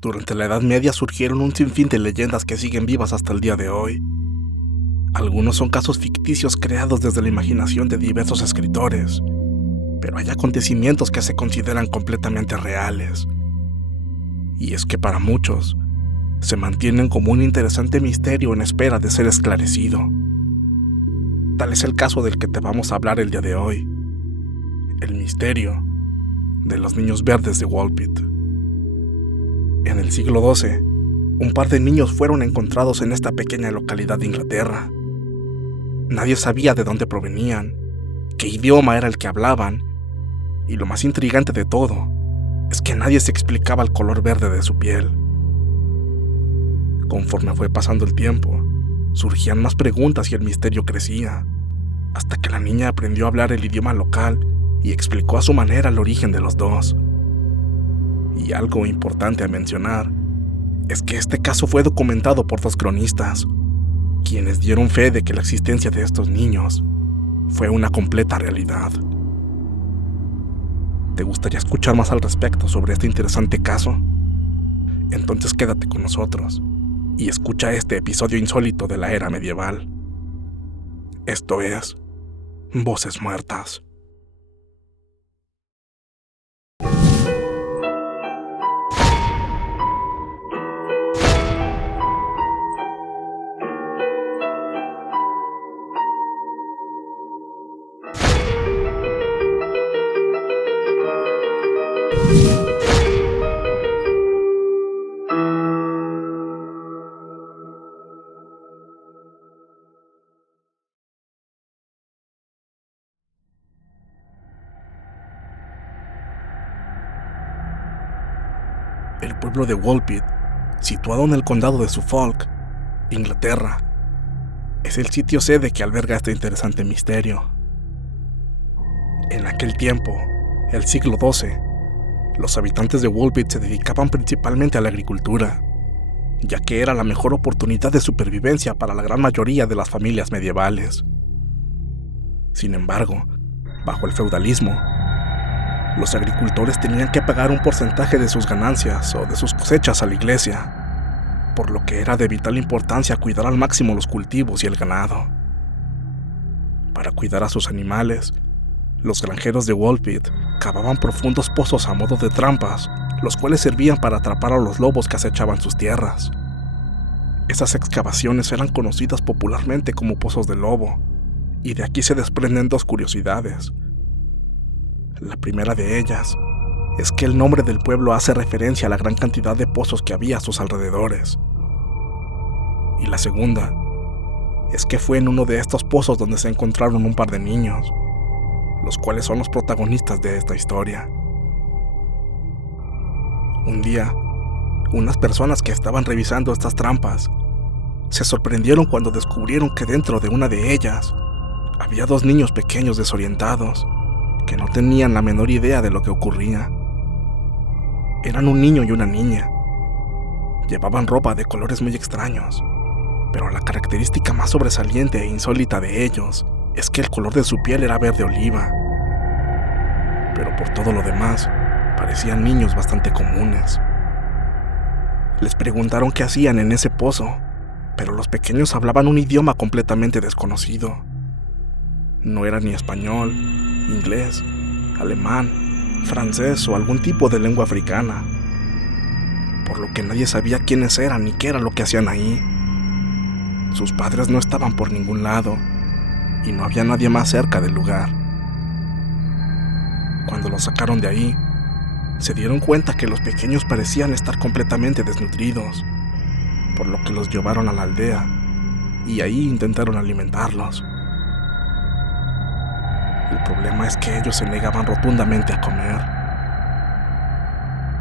Durante la Edad Media surgieron un sinfín de leyendas que siguen vivas hasta el día de hoy. Algunos son casos ficticios creados desde la imaginación de diversos escritores, pero hay acontecimientos que se consideran completamente reales. Y es que para muchos, se mantienen como un interesante misterio en espera de ser esclarecido. Tal es el caso del que te vamos a hablar el día de hoy: el misterio de los niños verdes de Woolpit. En el siglo XII, un par de niños fueron encontrados en esta pequeña localidad de Inglaterra. Nadie sabía de dónde provenían, qué idioma era el que hablaban, y lo más intrigante de todo es que nadie se explicaba el color verde de su piel. Conforme fue pasando el tiempo, surgían más preguntas y el misterio crecía, hasta que la niña aprendió a hablar el idioma local y explicó a su manera el origen de los dos. Y algo importante a mencionar es que este caso fue documentado por dos cronistas, quienes dieron fe de que la existencia de estos niños fue una completa realidad. ¿Te gustaría escuchar más al respecto sobre este interesante caso? Entonces quédate con nosotros y escucha este episodio insólito de la era medieval. Esto es Voces Muertas. El pueblo de Woolpit, situado en el condado de Suffolk, Inglaterra, es el sitio sede que alberga este interesante misterio. En aquel tiempo, el siglo XII, los habitantes de Woolpit se dedicaban principalmente a la agricultura, ya que era la mejor oportunidad de supervivencia para la gran mayoría de las familias medievales. Sin embargo, bajo el feudalismo, los agricultores tenían que pagar un porcentaje de sus ganancias o de sus cosechas a la iglesia, por lo que era de vital importancia cuidar al máximo los cultivos y el ganado. Para cuidar a sus animales, los granjeros de Woolpit cavaban profundos pozos a modo de trampas, los cuales servían para atrapar a los lobos que acechaban sus tierras. Esas excavaciones eran conocidas popularmente como pozos de lobo, y de aquí se desprenden dos curiosidades. La primera de ellas es que el nombre del pueblo hace referencia a la gran cantidad de pozos que había a sus alrededores. Y la segunda es que fue en uno de estos pozos donde se encontraron un par de niños, los cuales son los protagonistas de esta historia. Un día, unas personas que estaban revisando estas trampas se sorprendieron cuando descubrieron que dentro de una de ellas había dos niños pequeños desorientados que no tenían la menor idea de lo que ocurría. Eran un niño y una niña. Llevaban ropa de colores muy extraños, pero la característica más sobresaliente e insólita de ellos es que el color de su piel era verde oliva. Pero por todo lo demás, parecían niños bastante comunes. Les preguntaron qué hacían en ese pozo, pero los pequeños hablaban un idioma completamente desconocido. No era ni español, inglés, alemán, francés o algún tipo de lengua africana, por lo que nadie sabía quiénes eran ni qué era lo que hacían ahí. Sus padres no estaban por ningún lado y no había nadie más cerca del lugar. Cuando los sacaron de ahí, se dieron cuenta que los pequeños parecían estar completamente desnutridos, por lo que los llevaron a la aldea y ahí intentaron alimentarlos. El problema es que ellos se negaban rotundamente a comer.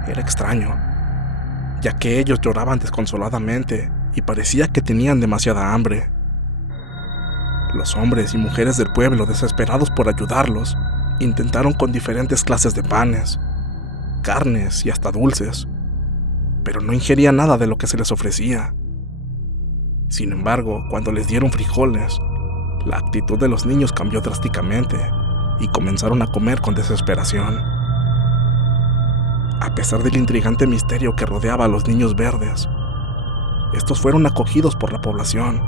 Era extraño, ya que ellos lloraban desconsoladamente y parecía que tenían demasiada hambre. Los hombres y mujeres del pueblo, desesperados por ayudarlos, intentaron con diferentes clases de panes, carnes y hasta dulces, pero no ingerían nada de lo que se les ofrecía. Sin embargo, cuando les dieron frijoles, la actitud de los niños cambió drásticamente y comenzaron a comer con desesperación. A pesar del intrigante misterio que rodeaba a los niños verdes, estos fueron acogidos por la población.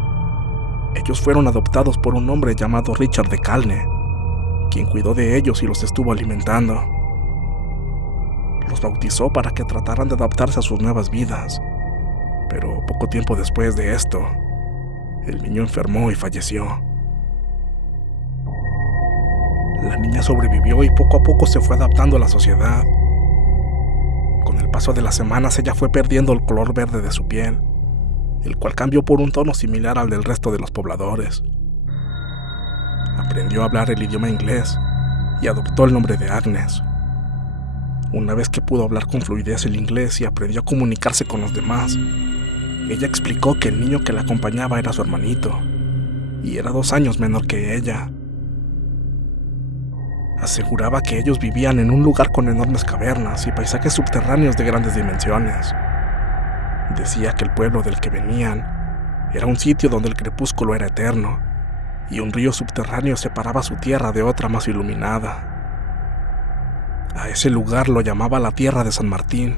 Ellos fueron adoptados por un hombre llamado Richard de Calne, quien cuidó de ellos y los estuvo alimentando. Los bautizó para que trataran de adaptarse a sus nuevas vidas, pero poco tiempo después de esto, el niño enfermó y falleció. La niña sobrevivió y poco a poco se fue adaptando a la sociedad. Con el paso de las semanas ella fue perdiendo el color verde de su piel, el cual cambió por un tono similar al del resto de los pobladores. Aprendió a hablar el idioma inglés y adoptó el nombre de Agnes. Una vez que pudo hablar con fluidez el inglés y aprendió a comunicarse con los demás, ella explicó que el niño que la acompañaba era su hermanito, y era 2 años menor que ella. Aseguraba que ellos vivían en un lugar con enormes cavernas y paisajes subterráneos de grandes dimensiones. Decía que el pueblo del que venían era un sitio donde el crepúsculo era eterno, y un río subterráneo separaba su tierra de otra más iluminada. A ese lugar lo llamaba la Tierra de San Martín,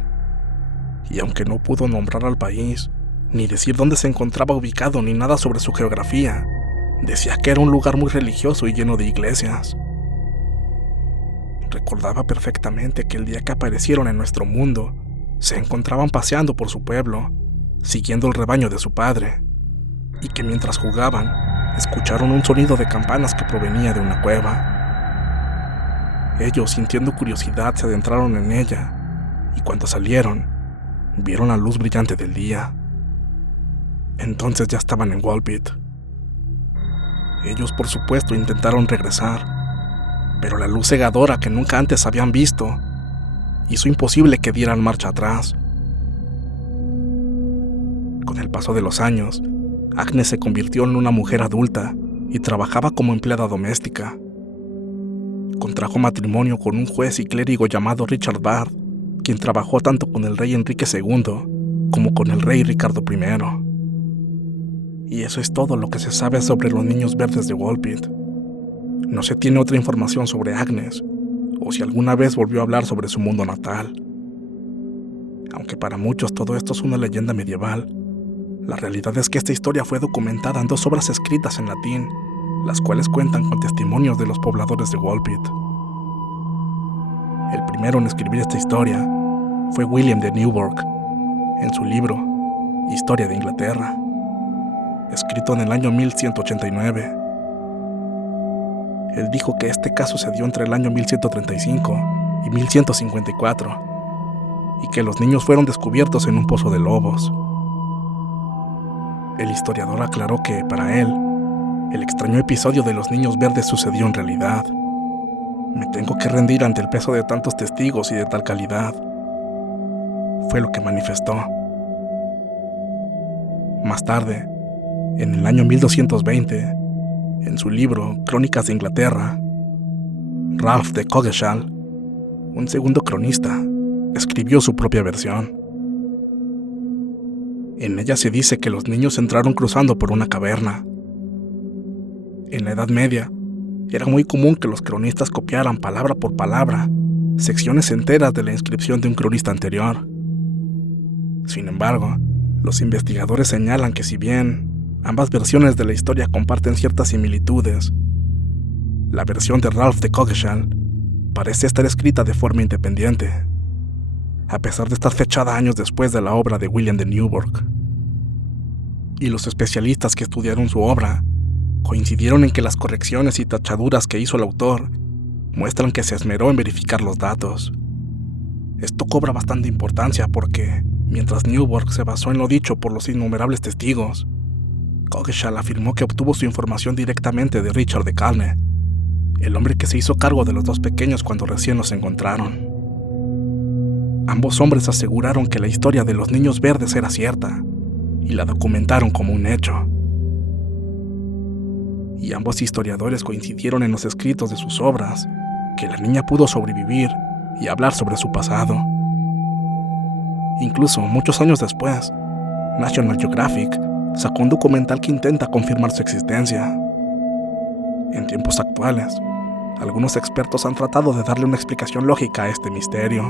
y aunque no pudo nombrar al país, ni decir dónde se encontraba ubicado ni nada sobre su geografía, decía que era un lugar muy religioso y lleno de iglesias. Recordaba perfectamente que el día que aparecieron en nuestro mundo, se encontraban paseando por su pueblo, siguiendo el rebaño de su padre, y que mientras jugaban, escucharon un sonido de campanas que provenía de una cueva. Ellos, sintiendo curiosidad, se adentraron en ella, y cuando salieron, vieron la luz brillante del día. Entonces ya estaban en Volbeat. Ellos, por supuesto, intentaron regresar, pero la luz cegadora que nunca antes habían visto hizo imposible que dieran marcha atrás. Con el paso de los años, Agnes se convirtió en una mujer adulta y trabajaba como empleada doméstica. Contrajo matrimonio con un juez y clérigo llamado Richard Bard, quien trabajó tanto con el rey Enrique II como con el rey Ricardo I. Y eso es todo lo que se sabe sobre los niños verdes de Volbeat. No se tiene otra información sobre Agnes, o si alguna vez volvió a hablar sobre su mundo natal. Aunque para muchos todo esto es una leyenda medieval, la realidad es que esta historia fue documentada en 2 obras escritas en latín, las cuales cuentan con testimonios de los pobladores de Volbeat. El primero en escribir esta historia fue William de Newburgh, en su libro Historia de Inglaterra, escrito en el año 1189. Él dijo que este caso se dio entre el año 1135 y 1154, y que los niños fueron descubiertos en un pozo de lobos. El historiador aclaró que, para él, el extraño episodio de los niños verdes sucedió en realidad. Me tengo que rendir ante el peso de tantos testigos y de tal calidad, fue lo que manifestó. Más tarde, en el año 1220, en su libro Crónicas de Inglaterra, Ralph de Coggeshall, un segundo cronista, escribió su propia versión. En ella se dice que los niños entraron cruzando por una caverna. En la Edad Media, era muy común que los cronistas copiaran palabra por palabra secciones enteras de la inscripción de un cronista anterior. Sin embargo, los investigadores señalan que si bien ambas versiones de la historia comparten ciertas similitudes, la versión de Ralph de Coggeshall parece estar escrita de forma independiente, a pesar de estar fechada años después de la obra de William de Newburgh. Y los especialistas que estudiaron su obra coincidieron en que las correcciones y tachaduras que hizo el autor muestran que se esmeró en verificar los datos. Esto cobra bastante importancia porque, mientras Newburgh se basó en lo dicho por los innumerables testigos, Coggeshall afirmó que obtuvo su información directamente de Richard de Calne, el hombre que se hizo cargo de los 2 pequeños cuando recién los encontraron. Ambos hombres aseguraron que la historia de los niños verdes era cierta, y la documentaron como un hecho. Y ambos historiadores coincidieron en los escritos de sus obras que la niña pudo sobrevivir y hablar sobre su pasado. Incluso, muchos años después, National Geographic sacó un documental que intenta confirmar su existencia. En tiempos actuales, algunos expertos han tratado de darle una explicación lógica a este misterio.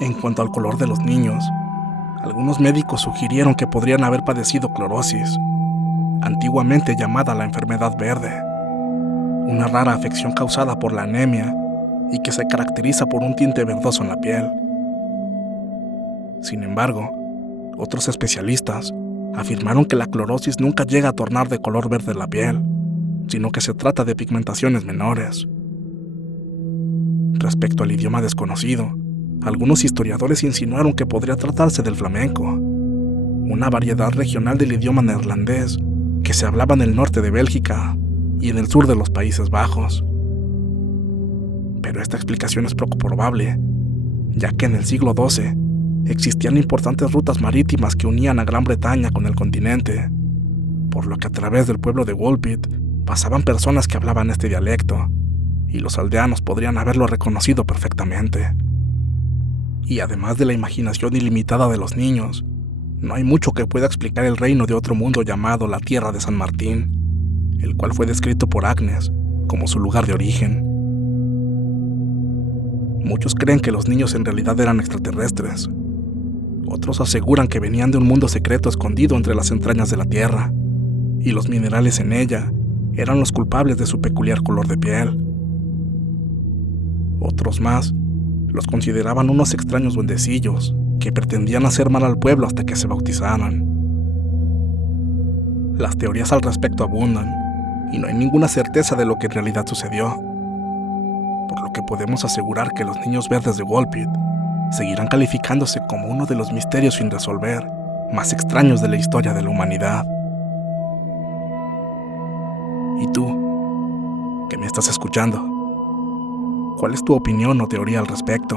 En cuanto al color de los niños, algunos médicos sugirieron que podrían haber padecido clorosis, antiguamente llamada la enfermedad verde, una rara afección causada por la anemia y que se caracteriza por un tinte verdoso en la piel. Sin embargo, otros especialistas afirmaron que la clorosis nunca llega a tornar de color verde la piel, sino que se trata de pigmentaciones menores. Respecto al idioma desconocido, algunos historiadores insinuaron que podría tratarse del flamenco, una variedad regional del idioma neerlandés que se hablaba en el norte de Bélgica y en el sur de los Países Bajos. Pero esta explicación es poco probable, ya que en el siglo XII existían importantes rutas marítimas que unían a Gran Bretaña con el continente, por lo que a través del pueblo de Woolpit pasaban personas que hablaban este dialecto, y los aldeanos podrían haberlo reconocido perfectamente. Y además de la imaginación ilimitada de los niños, no hay mucho que pueda explicar el reino de otro mundo llamado la Tierra de San Martín, el cual fue descrito por Agnes como su lugar de origen. Muchos creen que los niños en realidad eran extraterrestres. Otros aseguran que venían de un mundo secreto escondido entre las entrañas de la Tierra, y los minerales en ella eran los culpables de su peculiar color de piel. Otros más los consideraban unos extraños duendecillos que pretendían hacer mal al pueblo hasta que se bautizaran. Las teorías al respecto abundan, y no hay ninguna certeza de lo que en realidad sucedió, por lo que podemos asegurar que los niños verdes de Woolpit seguirán calificándose como uno de los misterios sin resolver más extraños de la historia de la humanidad. ¿Y tú, que me estás escuchando? ¿Cuál es tu opinión o teoría al respecto?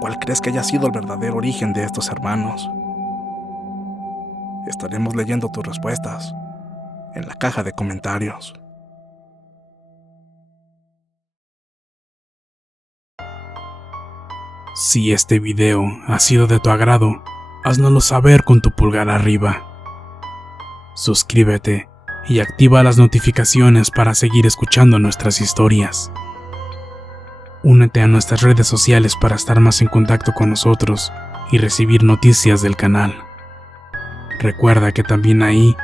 ¿Cuál crees que haya sido el verdadero origen de estos hermanos? Estaremos leyendo tus respuestas en la caja de comentarios. Si este video ha sido de tu agrado, haznoslo saber con tu pulgar arriba. Suscríbete y activa las notificaciones para seguir escuchando nuestras historias. Únete a nuestras redes sociales para estar más en contacto con nosotros y recibir noticias del canal. Recuerda que también ahí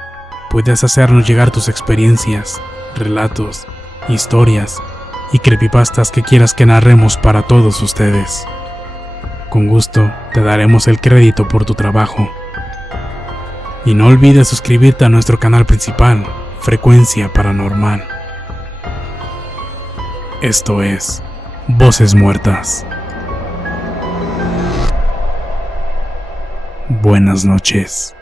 puedes hacernos llegar tus experiencias, relatos, historias y creepypastas que quieras que narremos para todos ustedes. Con gusto te daremos el crédito por tu trabajo. Y no olvides suscribirte a nuestro canal principal, Frecuencia Paranormal. Esto es Voces Muertas. Buenas noches.